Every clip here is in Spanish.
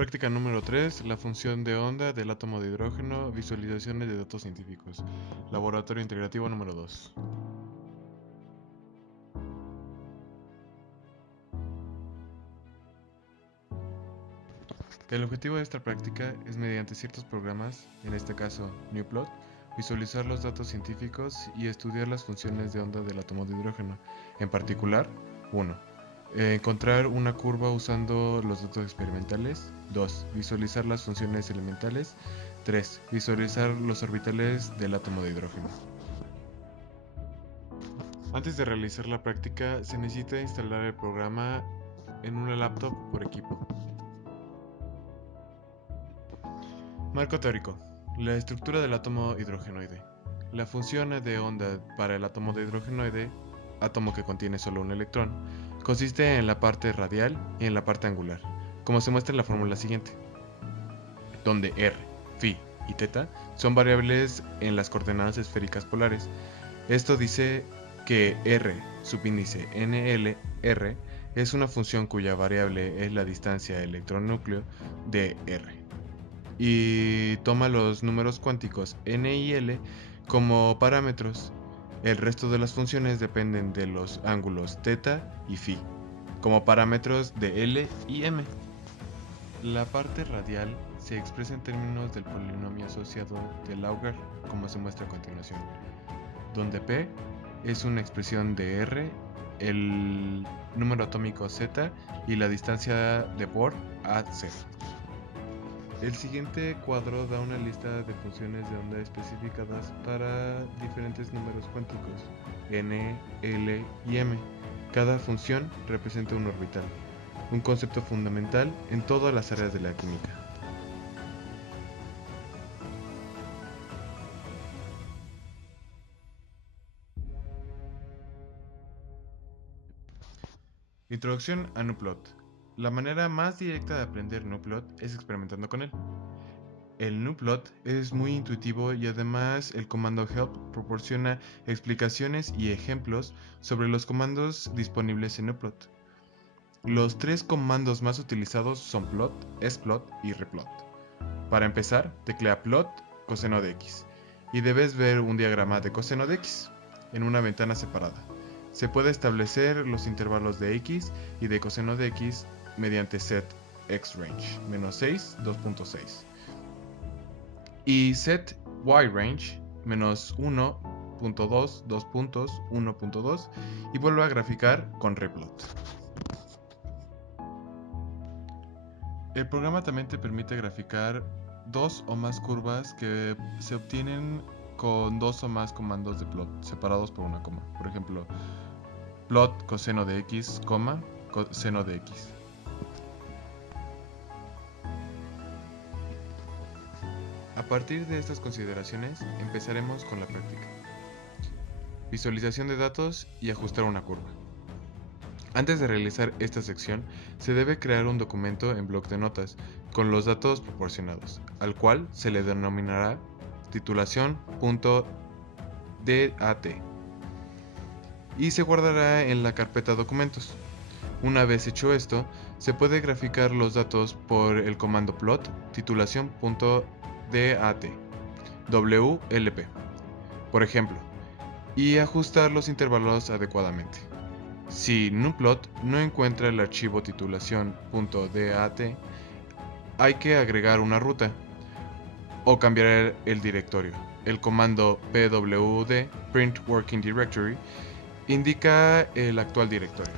Práctica número 3, la función de onda del átomo de hidrógeno, visualizaciones de datos científicos. Laboratorio integrativo número 2. El objetivo de esta práctica es, mediante ciertos programas, en este caso NuPlot, visualizar los datos científicos y estudiar las funciones de onda del átomo de hidrógeno. En particular, 1. Encontrar una curva usando los datos experimentales. 2. Visualizar las funciones elementales. 3. Visualizar los orbitales del átomo de hidrógeno. Antes de realizar la práctica, se necesita instalar el programa en una laptop por equipo. Marco teórico. La estructura del átomo hidrogenoide. La función de onda para el átomo de hidrogenoide, átomo que contiene solo un electrón, consiste en la parte radial y en la parte angular, como se muestra en la fórmula siguiente, donde r, phi y θ son variables en las coordenadas esféricas polares. Esto dice que r, subíndice NLR, es una función cuya variable es la distancia electrón-núcleo de r, y toma los números cuánticos n y l como parámetros. El resto de las funciones dependen de los ángulos θ y φ como parámetros de L y M. La parte radial se expresa en términos del polinomio asociado de Laurent, como se muestra a continuación, donde P es una expresión de R, el número atómico Z y la distancia de Bohr a 0. El siguiente cuadro da una lista de funciones de onda especificadas para diferentes números cuánticos, n, l y m. Cada función representa un orbital, un concepto fundamental en todas las áreas de la química. Introducción a NuPlot. La manera más directa de aprender NuPlot es experimentando con él. El NuPlot es muy intuitivo y además el comando help proporciona explicaciones y ejemplos sobre los comandos disponibles en NuPlot. Los tres comandos más utilizados son plot, splot y replot. Para empezar, teclea plot coseno de x y debes ver un diagrama de coseno de x en una ventana separada. Se puede establecer los intervalos de x y de coseno de x mediante set xrange -6 2.6 y set yrange -1.2 2 puntos 1.2 y vuelve a graficar con replot. El programa también te permite graficar dos o más curvas que se obtienen con dos o más comandos de plot separados por una coma. Por ejemplo, plot coseno de x, coseno de x. A partir de estas consideraciones, empezaremos con la práctica. Visualización de datos y ajustar una curva. Antes de realizar esta sección, se debe crear un documento en bloc de notas con los datos proporcionados, al cual se le denominará titulación.dat y se guardará en la carpeta documentos. Una vez hecho esto, se puede graficar los datos por el comando plot titulación.dat WLP, por ejemplo, y ajustar los intervalos adecuadamente. Si NuPlot no encuentra el archivo titulación.dat, hay que agregar una ruta o cambiar el directorio. El comando pwd print working directory indica el actual directorio.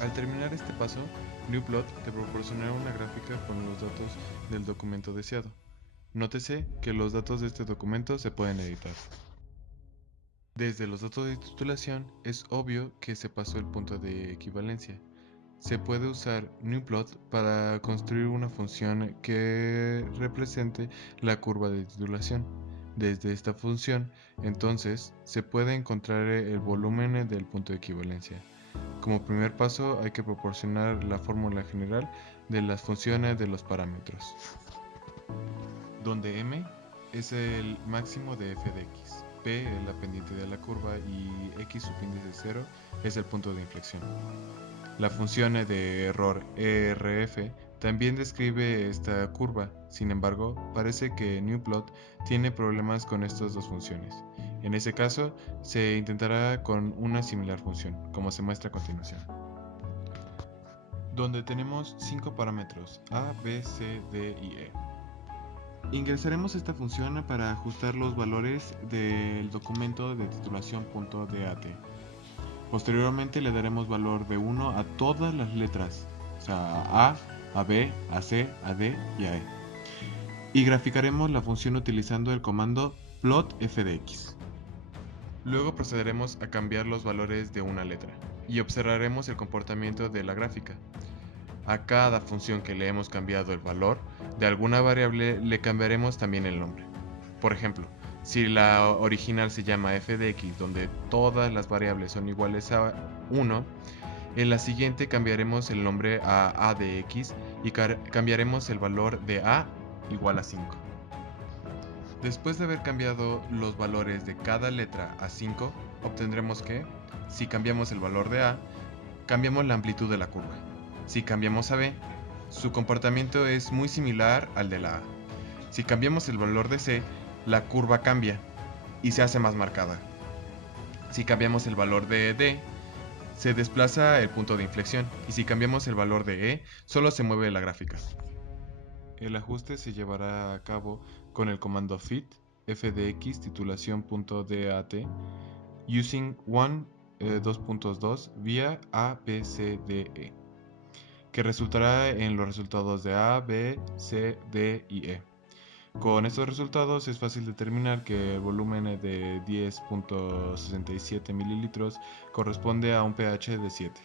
Al terminar este paso, NuPlot te proporcionará una gráfica con los datos del documento deseado. Nótese que los datos de este documento se pueden editar. Desde los datos de titulación es obvio que se pasó el punto de equivalencia. Se puede usar NuPlot para construir una función que represente la curva de titulación. Desde esta función, entonces, se puede encontrar el volumen del punto de equivalencia. Como primer paso, hay que proporcionar la fórmula general de las funciones de los parámetros, donde m es el máximo de f de x, p es la pendiente de la curva y x subíndice 0 es el punto de inflexión. La función de error ERF También describe esta curva, sin embargo, parece que newplot tiene problemas con estas dos funciones. En ese caso, se intentará con una similar función, como se muestra a continuación, donde tenemos 5 parámetros a, b, c, d y e. Ingresaremos esta función para ajustar los valores del documento de titulación.dat. Posteriormente le daremos valor de 1 a todas las letras, o sea, a B, a C, a D y a E. Y graficaremos la función utilizando el comando plotfdx. Luego procederemos a cambiar los valores de una letra y observaremos el comportamiento de la gráfica. A cada función que le hemos cambiado el valor de alguna variable le cambiaremos también el nombre. Por ejemplo, si la original se llama f de x, donde todas las variables son iguales a 1, en la siguiente cambiaremos el nombre a de x y cambiaremos el valor de a igual a 5. Después de haber cambiado los valores de cada letra a 5, obtendremos que, si cambiamos el valor de a, cambiamos la amplitud de la curva. Si cambiamos a b, su comportamiento es muy similar al de la a. Si cambiamos el valor de c, la curva cambia y se hace más marcada. Si cambiamos el valor de d, se desplaza el punto de inflexión, y si cambiamos el valor de e, solo se mueve la gráfica. El ajuste se llevará a cabo con el comando fit fdx titulación.dat using 1.2 via abcde, que resultará en los resultados de a, b, c, d y e. Con estos resultados es fácil determinar que el volumen de 10.67 mililitros corresponde a un pH de 7.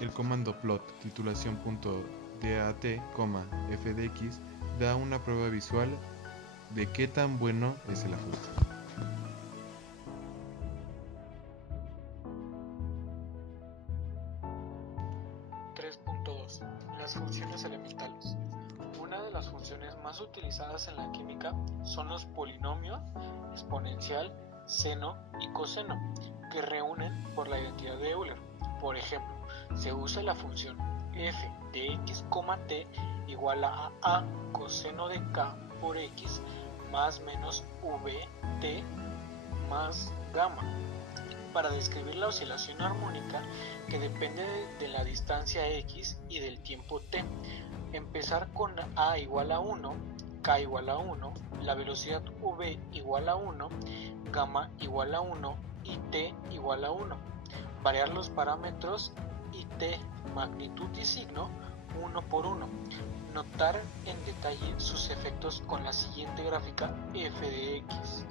El comando plot titulación.dat, fdx da una prueba visual de qué tan bueno es el ajuste. Las funciones elementales. Una de las funciones más utilizadas en la química son los polinomios exponencial, seno y coseno, que reúnen por la identidad de Euler. Por ejemplo, se usa la función f de x, t igual a coseno de k por x más menos v t más gamma, para describir la oscilación armónica que depende de la distancia x y del tiempo t. Empezar con a igual a 1, k igual a 1, la velocidad v igual a 1, gamma igual a 1 y t igual a 1. Variar los parámetros y t, magnitud y signo, uno por uno. Notar en detalle sus efectos con la siguiente gráfica f de x.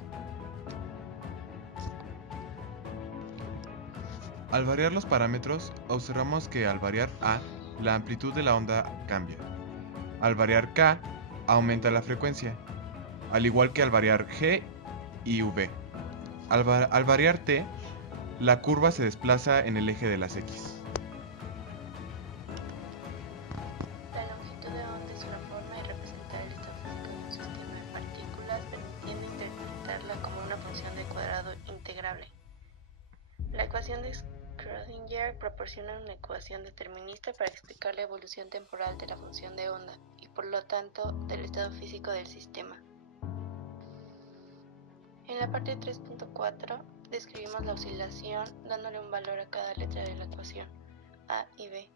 Al variar los parámetros, observamos que al variar a, la amplitud de la onda cambia. Al variar k, aumenta la frecuencia, al igual que al variar g y v. Al variar t, la curva se desplaza en el eje de las x. La longitud de onda es una forma de representar el estado físico de un sistema de partículas, permitiendo interpretarla como una función de cuadrado integrable. La ecuación de Schrödinger proporciona una ecuación determinista para explicar la evolución temporal de la función de onda y, por lo tanto, del estado físico del sistema. En la parte 3.4 describimos la oscilación dándole un valor a cada letra de la ecuación, a y b,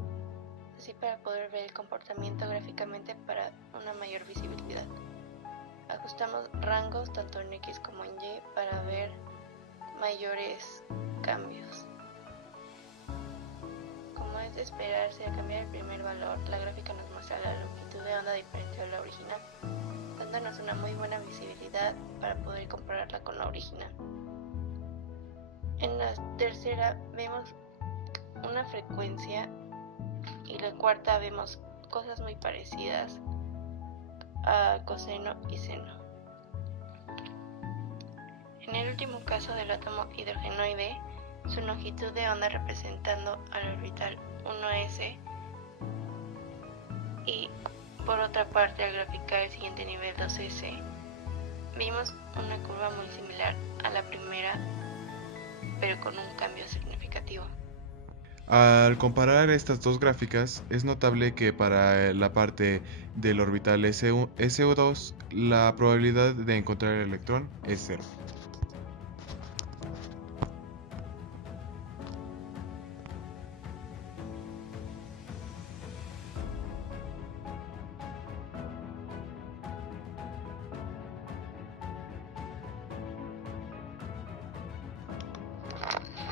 así para poder ver el comportamiento gráficamente para una mayor visibilidad. Ajustamos rangos tanto en x como en y para ver mayores cambios. Como es de esperarse, al cambiar el primer valor, la gráfica nos muestra la longitud de onda diferente a la original, dándonos una muy buena visibilidad para poder compararla con la original. En la tercera vemos una frecuencia y la cuarta vemos cosas muy parecidas a coseno y seno. En el último caso del átomo hidrogenoide, su longitud de onda representando al orbital 1s, y por otra parte al graficar el siguiente nivel 2s, vimos una curva muy similar a la primera, pero con un cambio significativo. Al comparar estas dos gráficas, es notable que para la parte del orbital SU2, la probabilidad de encontrar el electrón es cero.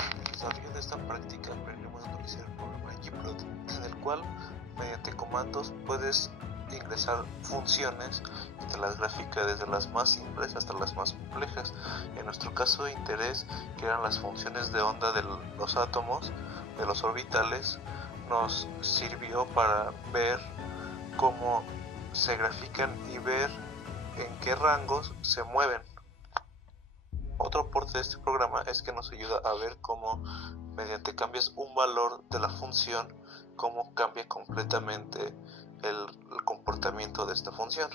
En el desarrollo de esta práctica aprendemos a utilizar el programa gplot, en el cual mediante comandos puedes ingresar funciones de las gráficas desde las más simples hasta las más complejas. En nuestro caso de interés, que eran las funciones de onda de los átomos, de los orbitales, nos sirvió para ver cómo se grafican y ver en qué rangos se mueven. Otro aporte de este programa es que nos ayuda a ver cómo, mediante cambias un valor de la función, cómo cambia completamente el comportamiento de esta función.